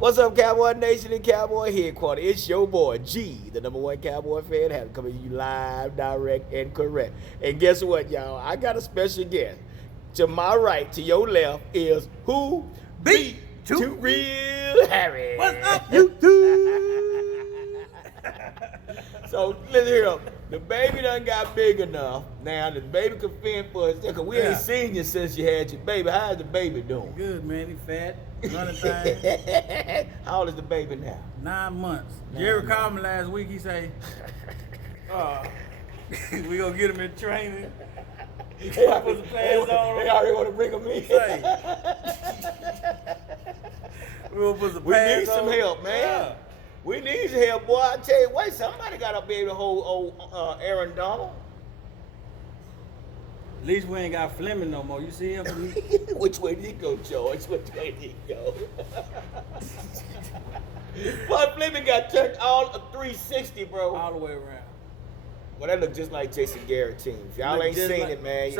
What's up, Cowboy Nation and Cowboy Headquarters? It's your boy G, the number one Cowboy fan, having coming to you live, direct, and correct. And guess what, y'all? I got a special guest. To my right, to your left is who? Beat to real Harry. What's up, YouTube? So listen here, the baby done got big enough. Now the baby can fend for itself. Cause we ain't seen you since you had your baby. How's the baby doing? Good, man. He fat, running things. How old is the baby now? 9 months. Jerry called me last week. He say, we gonna get him in training. They already want to bring him in. We gonna put some We pads need some on. help, man. Yeah. We need some help, boy. I tell you, wait, somebody got to be able to hold old Aaron Donald. At least we ain't got Fleming no more. You see him? Which way did he go, George? Which way did he go? Boy, Fleming got turned all 360, bro. All the way around. Well, that look just like Jason Garrett team. If y'all ain't seen it, man.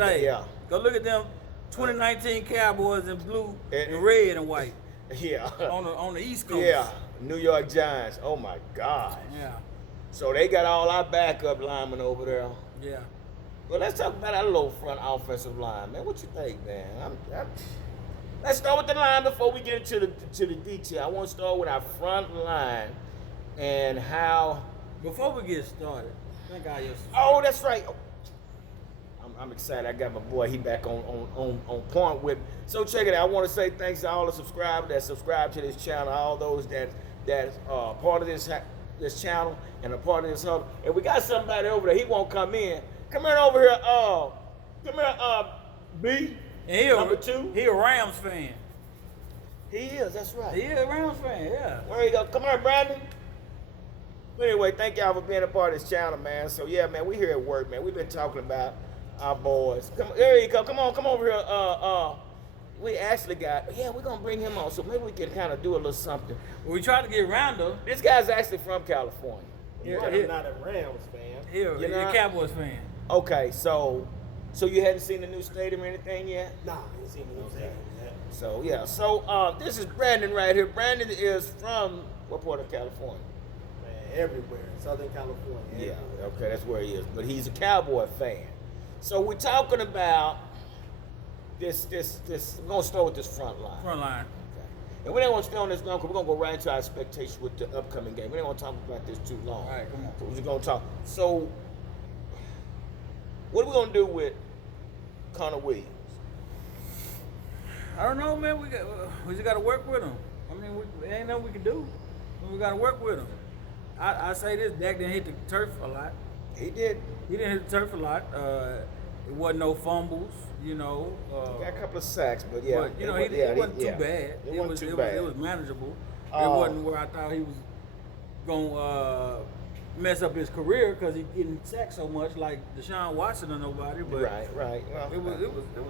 Go look at them 2019 Cowboys in blue and red and white. Yeah. On the East Coast. Yeah. New York Giants. Oh my God. Yeah. So they got all our backup linemen over there. Yeah. Well, let's talk about our little front offensive line, man. What you think, man? Let's start with the line before we get into the detail. I want to start with our front line and how. Before we get started, thank God you're. Oh, that's right. I'm excited. I got my boy. He back on point with me. So check it out. I want to say thanks to all the subscribers that subscribe to this channel, all those that's part of this channel and a part of this hub. And we got somebody over there. He won't come in. Come here over here. Come here, B. Number 2. He a Rams fan. He is. That's right. He is a Rams fan. Yeah. Where you go? Come here, Brandon. But anyway, thank y'all for being a part of this channel, man. So yeah, man, we here at work, man. We've been talking about our boys. Come, there you go. Come over here. We actually got. Yeah, we're gonna bring him on, so maybe we can kind of do a little something. We tried to get Rondo. This guy's actually from California. I'm not a Rams fan. He's a Cowboys fan. Okay, so you hadn't seen the new stadium or anything yet? Nah, I ain't seen the new stadium yet. So yeah, so this is Brandon right here. Brandon is from what part of California? Man, everywhere. Southern California. Yeah, Everywhere. okay, that's where he is. But he's a Cowboy fan. So we're talking about this. We're gonna start with this front line. Front line. Okay. And we don't want to stay on this long because we're gonna go right into our expectations with the upcoming game. We don't want to talk about this too long. All right, come on. So we're just gonna talk. So what are we gonna do with Connor Williams? I don't know, man. We just got to work with him. I mean, there ain't nothing we can do. We got to work with him. I say this: Dak didn't hit the turf a lot. He did. He didn't hit the turf a lot. It wasn't no fumbles, you know. Got a couple of sacks, but yeah, But, you know, he wasn't too bad. It wasn't too bad. It was manageable. It wasn't where I thought he was gonna mess up his career because he getting sacked so much, like Deshaun Watson or nobody. But right. Well, it was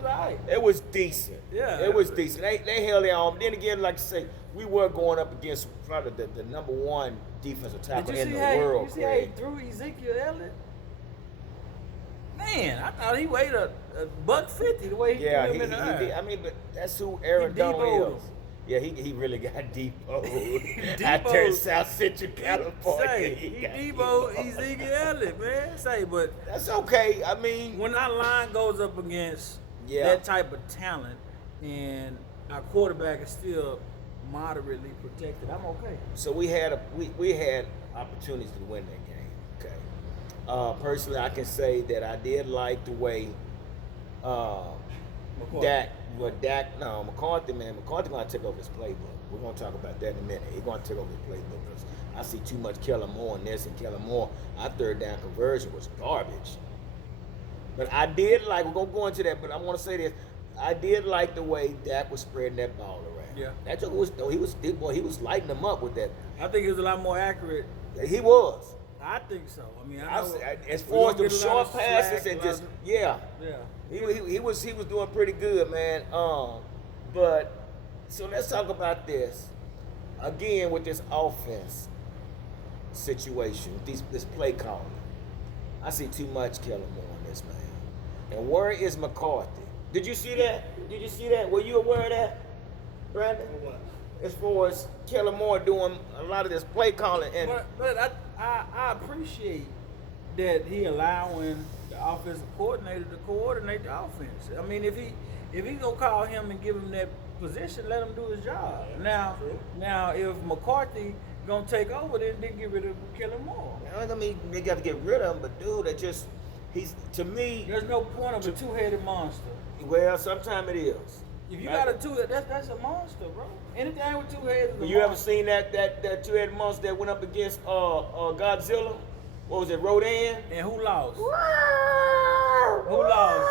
alright. It was decent. Yeah, it was decent. They held their own. Then again, like I say, we were going up against probably the number one defensive tackle in the world. You see how he threw Ezekiel Elliott? Man, I thought he weighed a $150 the way he threw him in the air. I mean, but that's who Aaron Donald is. Yeah, he really got Debo out there in South Central California. He Debo Ezekiel Elliott, man. But that's okay. I mean, when our line goes up against that type of talent and our quarterback is still moderately protected, I'm okay. So we had opportunities to win that game. Okay. Personally, I can say that I did like the way McCarthy, man. McCarthy gonna take over his playbook. We're gonna talk about that in a minute. He's gonna take over his playbook because I see too much Kellen Moore in this, and Kellen Moore, our third down conversion was garbage. But I did like, we're gonna go into that, but I want to say this. I did like the way Dak was spreading that ball around. Yeah. That joke was, he was lighting them up with that. I think he was a lot more accurate. He was. I think so. I mean, as far as the short passes and just yeah. He was doing pretty good, man. But so let's talk about this again with this offense situation, this play calling. I see too much Kellen Moore in this, man. And where is McCarthy? Did you see that? Were you aware of that, Brandon? What? as far as Kellen Moore doing a lot of this play calling. And But I appreciate that he allowing the offensive coordinator to coordinate the offense. I mean, if he gonna call him and give him that position, let him do his job. Now if McCarthy gonna take over, then get rid of Kellen Moore. I mean, they got to get rid of him, but dude, he's to me. There's no point of a two-headed monster. Well, sometimes it is. If you got a that's a monster, bro. Anything with two heads is a You ever monster. seen that two-headed monster that went up against Godzilla? What was it, Rodan? And who lost? Who lost?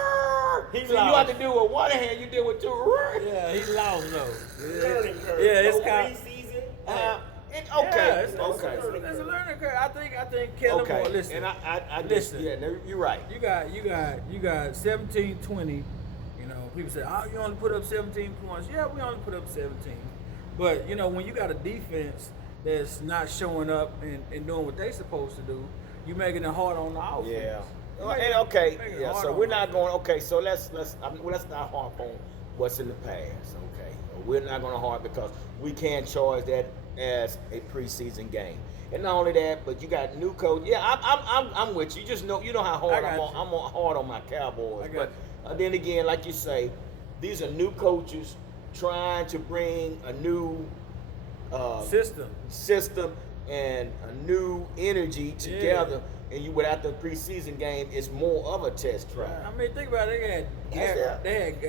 He So you lost. have to do with one hand, you did with two. Yeah, he lost though. Learning curve. Yeah, it's No kind. preseason. Okay, Yeah, it's okay. It's a learning curve. I think Kellen Okay, Moore. Listen, and I just, listen. yeah, no, you're right. you got 17, 20. You know, people say, oh, you only put up 17 points. Yeah, we only put up 17. But you know, when you got a defense that's not showing up and doing what they supposed to do, you making it hard on the offense. Yeah. You making- And okay, making it yeah. hard So on we're the not offense. going. Okay, so let's not harp on what's in the past. Okay, we're not going to harp because we can't charge that as a preseason game. And not only that, but you got new coach. Yeah, I'm with you. You just know how hard I got you. I'm hard on my Cowboys. I got But then again, like you say, these are new coaches trying to bring a new system and a new energy together. And you without the preseason game, it's more of a test trial. I mean, think about it. They had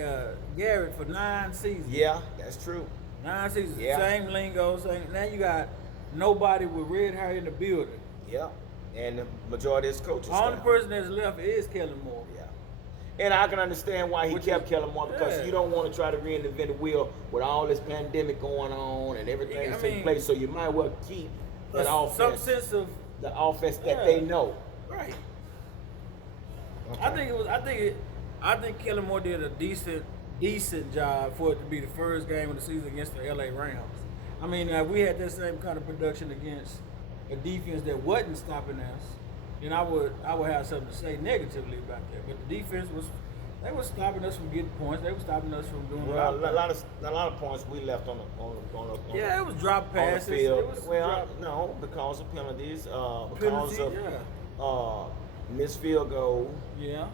Garrett for 9 seasons. Yeah, that's true. 9 seasons. Yeah. Same lingo. Same. Now you got nobody with red hair in the building. Yeah, and the majority of his coaches. The only now. person that's left is Kellen Moore. Yeah, and I can understand why he Which kept is- Kellen Moore because yeah. you don't want to try to reinvent the wheel with all this pandemic going on and everything Yeah, I that's taking mean, place. So you might well keep that offense, Some sense of the offense that Yeah. they know. right. Okay. I think Kellen Moore did a decent job for it to be the first game of the season against the LA Rams. I mean, if we had that same kind of production against a defense that wasn't stopping us, then I would have something to say negatively about that. But the defense was stopping us from getting points. They were stopping us from doing Well, what a lot of points we left on the yeah, it was drop on the passes. field. It was Well, drop no, because of penalties, because penalties, of missed field goal. yeah.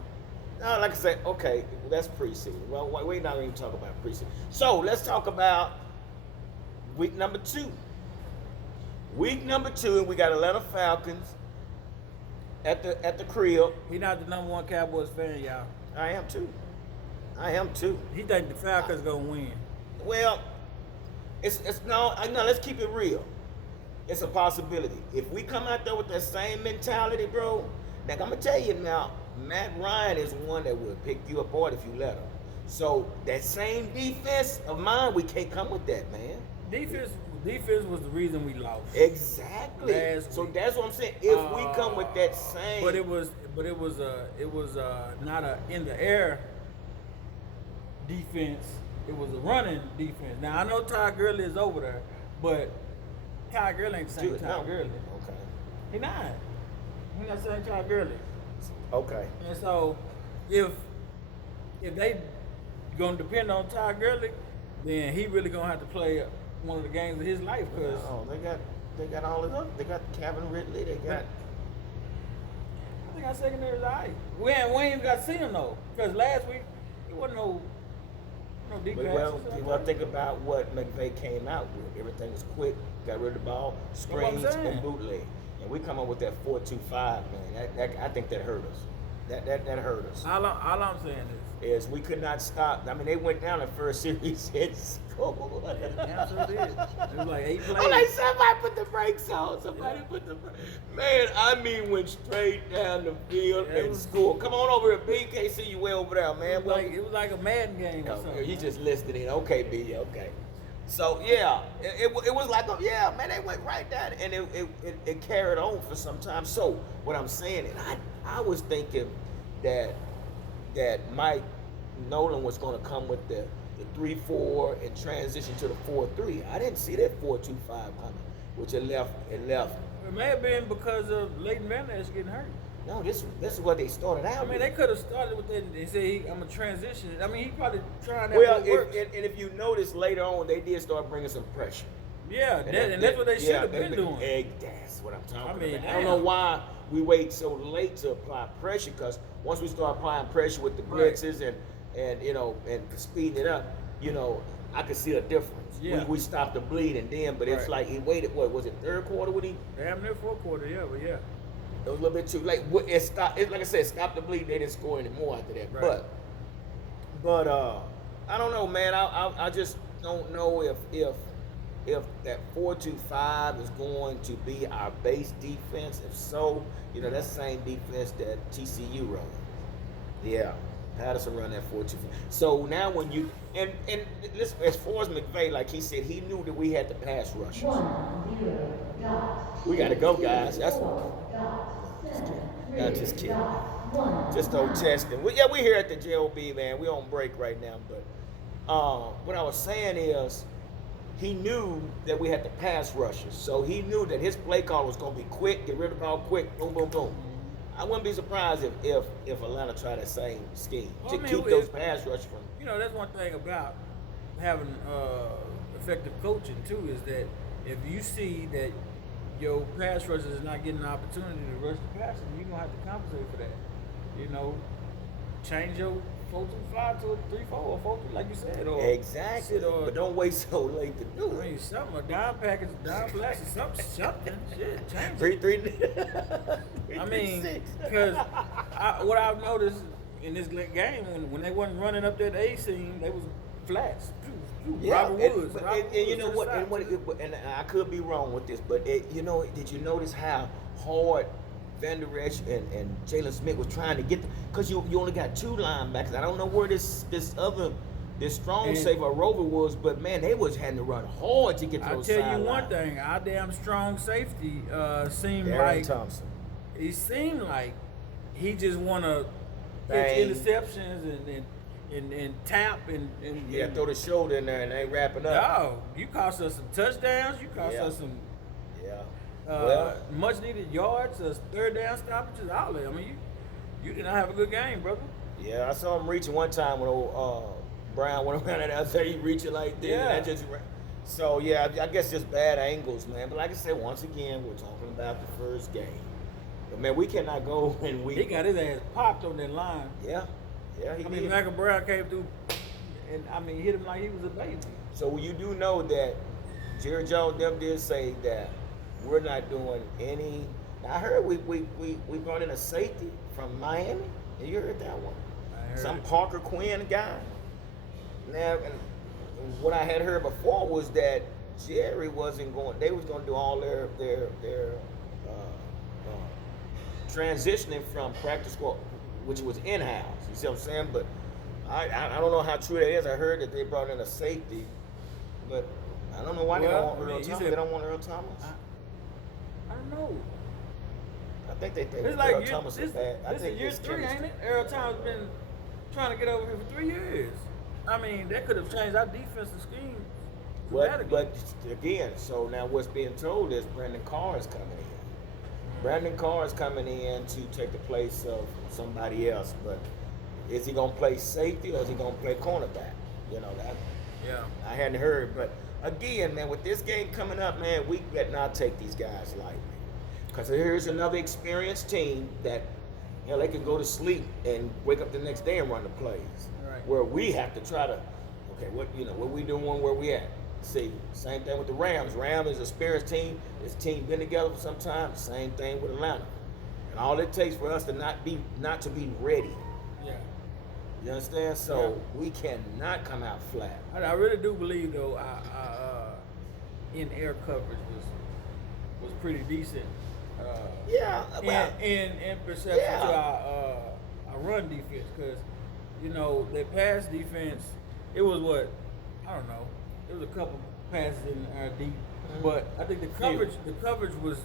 No, like I said, okay, that's preseason. Well, we're not even talking about preseason. So let's talk about week number 2. Week number 2, and we got Atlanta Falcons at the crib. He not the number one Cowboys fan, y'all. I am too. He think the Falcons gonna win. Well, it's no. Let's keep it real. It's a possibility. If we come out there with that same mentality, bro. Now I'm gonna tell you now, Matt Ryan is one that will pick you apart if you let him. So that same defense of mine, we can't come with that, man. Defense was the reason we lost. Exactly. Last So week. that's what I'm saying. If we come with that same, But it was not a in the air defense. It was a running defense. Now I know Ty Gurley is over there, but Ty Gurley ain't the same Ty no. Gurley. Okay. He not. He not the same Ty Gurley. Okay. And so if they gonna depend on Ty Gurley, then he really gonna have to play one of the games of his life because Oh, they got all of them. They got Calvin Ridley. They got. I think our secondary is alright. We ain't even got to see him though, because last week it wasn't no deep Well, passes. well, think about what McVay came out with. Everything was quick. Got rid of the ball, what I'm screens, saying. and bootleg. And we come up with that 4-2-5, man. I think that hurt us. That hurt us. All I'm saying Is we could not stop. I mean, they went down the first series and scored. yeah, sure did. It was like 8 plays. I'm like, somebody put the brakes on. Somebody put the man. I mean, went straight down the field Yeah, it and was- scored. Come on over here, B. Can't see you way over there, man. It was like a Madden game or Oh, something. you just listed it. Okay, B. Okay. So yeah, it was like man, they went right down, and it carried on for some time. So what I'm saying, and I was thinking that Mike Nolan was going to come with the 3-4 and transition to the 4-3. I didn't see that 4-2-5 coming, which it left. It may have been because of Leighton Van Der Esch getting hurt. No, this is what they started out. I mean, with. they could have started with that and said, "I'm a transition." I mean, he probably trying that. Well, works. and if you notice later on, they did start bringing some pressure. Yeah, and that's what they should have been doing. That's what I'm talking I mean, about. I don't know why we wait so late to apply pressure, because once we start applying pressure with the Right. blitzes and you know, and speeding it up, you know, I could see a difference. Yeah. We stopped the bleeding then, but it's Right. like he waited. What was it? Third quarter when he? Damn near fourth quarter, yeah, but yeah. It was a little bit too late. It stopped. It, like I said, stop the bleed. They didn't score anymore after that. Right. But I don't know, man. I just don't know if that 4-2-5 is going to be our base defense. If so, you know, that's the same defense that TCU runs. Yeah, Patterson run that 4-2-5. So now when you and listen, as far as McVay, like he said, he knew that we had the pass rushers. We gotta go, guys. That's not just kidding. Just no testing. We here at the JOB, man. We on break right now, but what I was saying is, he knew that we had the pass rushers, so he knew that his play call was gonna be quick, get rid of the ball quick, boom, boom, boom. I wouldn't be surprised if Atlanta tried that same scheme to keep those pass rushers from. You know, that's one thing about having effective coaching too, is that if you see that your pass rushers is not getting an opportunity to rush the passer, you're gonna have to compensate for that. You know, change your 4-2-5 to a 3-4 or 4-3, like you said. Or Exactly. But don't wait so late to do I it. mean, something, a down package, down flash, or something. Shit, change it. 3-3. I mean, because what I've noticed in this game, when they wasn't running up that A seam, they was flats. Yeah, Robert Woods. and you know what? And I could be wrong with this, but you know, did you notice how hard Van Der Esch and Jalen Smith was trying to get? Because you only got two linebackers. I don't know where this strong safety or Rover was, but man, they was having to run hard to get to those I'll tell you one sidelines. thing: our damn strong safety seemed Darren like Thompson. it seemed like he just want to Bang. catch interceptions and tap and Yeah, throw the shoulder in there and they wrapping up. No, you cost us some touchdowns. You cost Yeah. us some Yeah. much needed yards, third down stoppages, all that. I mean, you did not have a good game, brother. Yeah, I saw him reaching one time when old Brown went around and I said he reaching like this. Yeah. And that just, so yeah, I guess just bad angles, man. But like I said, once again, we're talking about the first game. But man, we cannot go and He got his ass popped on that line. Yeah, he I mean, did. Michael Brown came through, and I mean, hit him like he was a baby. So you do know that Jerry Jones them did say that we're not doing any. Now, I heard we brought in a safety from Miami. You heard that one? I heard Some it. Parker Quinn guy. Now, and what I had heard before was that Jerry wasn't going. They was going to do all their transitioning from practice squad, which was in-house. You see what I'm saying? But I don't know how true that is. I heard that they brought in a safety, but I don't know why they don't want Earl Thomas. They don't want Earl Thomas. I don't know. I think they think It's like Earl Thomas is bad. I this think is year it's 3, chemistry. ain't it? Earl Thomas been trying to get over here for 3 years. I mean, that could have changed our defensive scheme. But again, so now what's being told is Brandon Carr is coming in. Brandon Carr is coming in to take the place of somebody else. But is he gonna play safety or is he gonna play cornerback? You know that. Yeah. I hadn't heard, but again, man, with this game coming up, man, we better not take these guys lightly. Because here's another experienced team that, you know, they can go to sleep and wake up the next day and run the plays. Right. Where we have to try to, okay, what we doing, where we at? See, same thing with the Rams. Rams is an experienced team. This team been together for some time. Same thing with Atlanta. And all it takes for us to not to be ready. Yeah. You understand? So we cannot come out flat. I really do believe though, in-air coverage was pretty decent. Yeah, In perception to our run defense, because you know that pass defense, it was what, I don't know, it was a couple passes in our deep, but I think the coverage was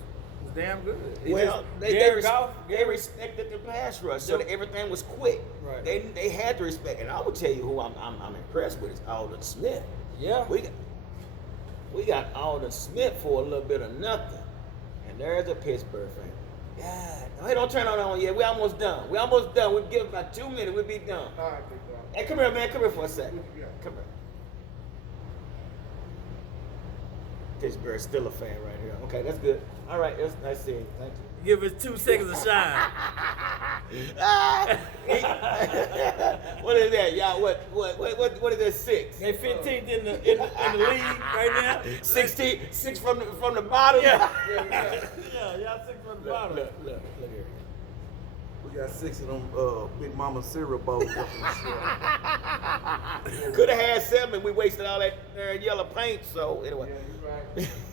damn good. They respected the pass rush, so that everything was quick. Right. They had to respect, and I will tell you who I'm impressed with is Alden Smith. Yeah. We got Alden Smith for a little bit of nothing, and there's a Pittsburgh fan. Yeah. No, hey, don't turn on yet. We almost done. We'll give it about 2 minutes. We'll be done. All right, big dog. Hey, come here, man. Come here for a second. What you got? Come here. Pittsburgh's still a fan right here. Okay, that's good. All right, that's nice seeing you. Thank you. Give us 2 seconds of shine. What is that, y'all? What is that? 6? They 15th in the league right now. 16, 6 from the bottom. Yeah. Y'all 6 from the bottom. Look here. We got 6 of them Big Mama cereal bowls up in the store. Could have had 7. We wasted all that yellow paint. So anyway. Yeah,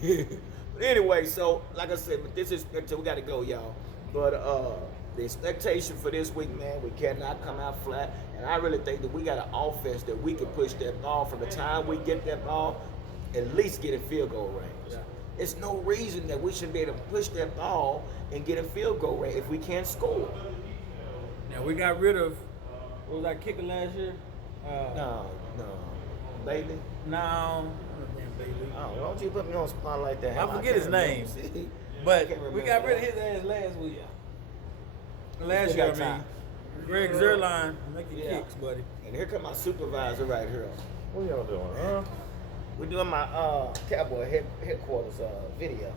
you're right. But anyway, so like I said, but this is we got to go, y'all. But the expectation for this week, man, we cannot come out flat. And I really think that we got an offense that we can push that ball from the time we get that ball, at least get in field goal range. Yeah. It's no reason that we shouldn't be able to push that ball and get in field goal range if we can't score. Now we got rid of what was our kicker last year? No, baby. No. Bailey. Oh, why don't you put me on a spot like that? I forget his name. But we got rid of his ass last week. Last still year, got time. Greg Zerline making Yeah. kicks, buddy. And here come my supervisor right here. What y'all doing, huh? We're doing my Cowboy headquarters video.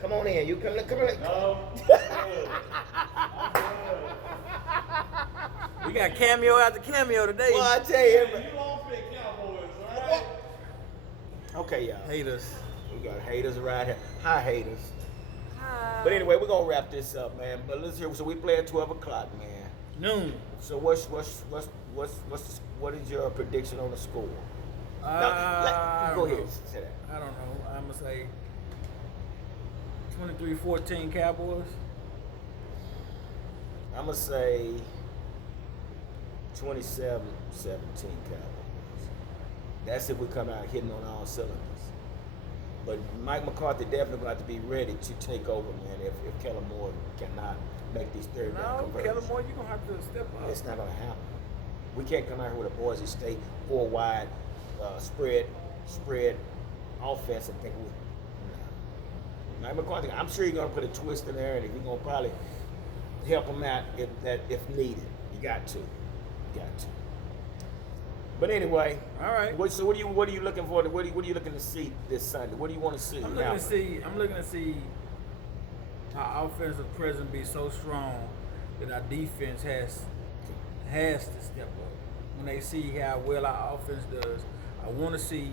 Come on in. You come in. No. We got cameo after cameo today. Well, I tell you. You don't pick Cowboys, all right? Okay, y'all. Haters. We got haters around here. Hi, haters. But anyway, we're gonna wrap this up, man. But let's hear. So we play at 12 o'clock, man. Noon. So what is your prediction on the score? I Go don't ahead. know. Say that. I don't know. I'm going to say 23-14 Cowboys. I'm gonna say 27-17 Cowboys. That's if we come out hitting on all cylinders. But Mike McCarthy definitely going to have to be ready to take over, man, if Kellen Moore cannot make these third down No, conversions. Kellen Moore, you're going to have to step up. It's not going to happen. We can't come out here with a Boise State 4 wide spread offense and think we. No. Mike McCarthy, I'm sure you're going to put a twist in there, and you're going to probably help him out if needed. You got to. But anyway, All right. So what are you looking for? What are you looking to see this Sunday? What do you want to see? I'm looking to see our offensive presence be so strong that our defense has to step up. When they see how well our offense does, I want to see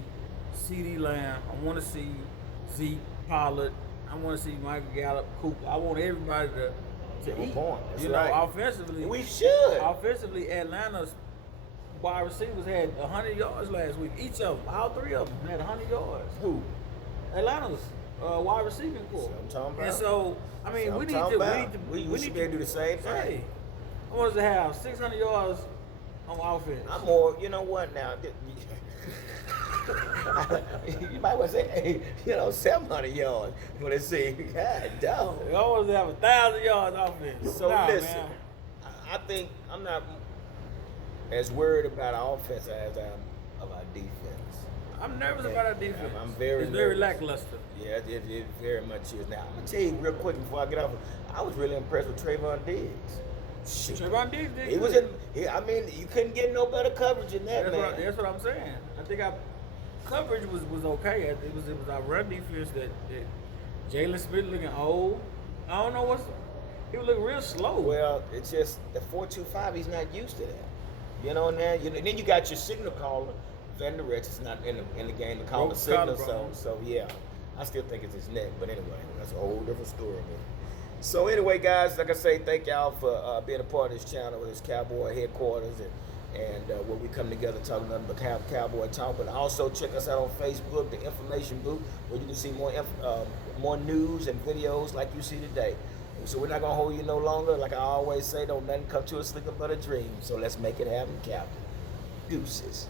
CeeDee Lamb. I want to see Zeke Pollard. I want to see Michael Gallup, Cooper. I want everybody to On eat. point. That's You know, right. offensively, We should. Offensively, Atlanta's wide receivers had 100 yards last week. Each of them, all 3 of them, had 100 yards. Who? Atlanta's wide receiving core. That's what I'm talking about. And so, I mean, That's we what need I'm to. talking about. We need should to be able to do the same thing. Hey, I want us to have 600 yards on offense. I'm more. You know what? Now, you might want to say, hey, 700 yards. But let's see, God, dog. I want us to have 1,000 yards offense. So Nah, listen, man. I think I'm not as worried about our offense as I am of our defense. I'm nervous about our defense. I'm very It's very nervous. lackluster. Yeah, it very much is. Now, I'm going to tell you real quick before I get off. I was really impressed with Trayvon Diggs. Shoot. Trayvon Diggs did. He was good. I mean, you couldn't get no better coverage than that, man. That's what I'm saying. I think our coverage was okay. It was our run defense that Jalen Smith looking old. I don't know he was looking real slow. Well, it's just the 4-2-5. He's not used to that. You know, and then you got your signal caller, Van Der Rex. Is not in the game to call Broke the signal. collarbone. So yeah, I still think it's his neck. But anyway, that's a whole different story. Man. So anyway, guys, like I say, thank y'all for being a part of this channel, this Cowboy headquarters, and where we come together talking nothing but Cowboy talk. But also check us out on Facebook, the information booth, where you can see more news and videos like you see today. So we're not gonna hold you no longer. Like I always say, don't nothing come to us sleeping but a dream. So let's make it happen, Captain. Deuces.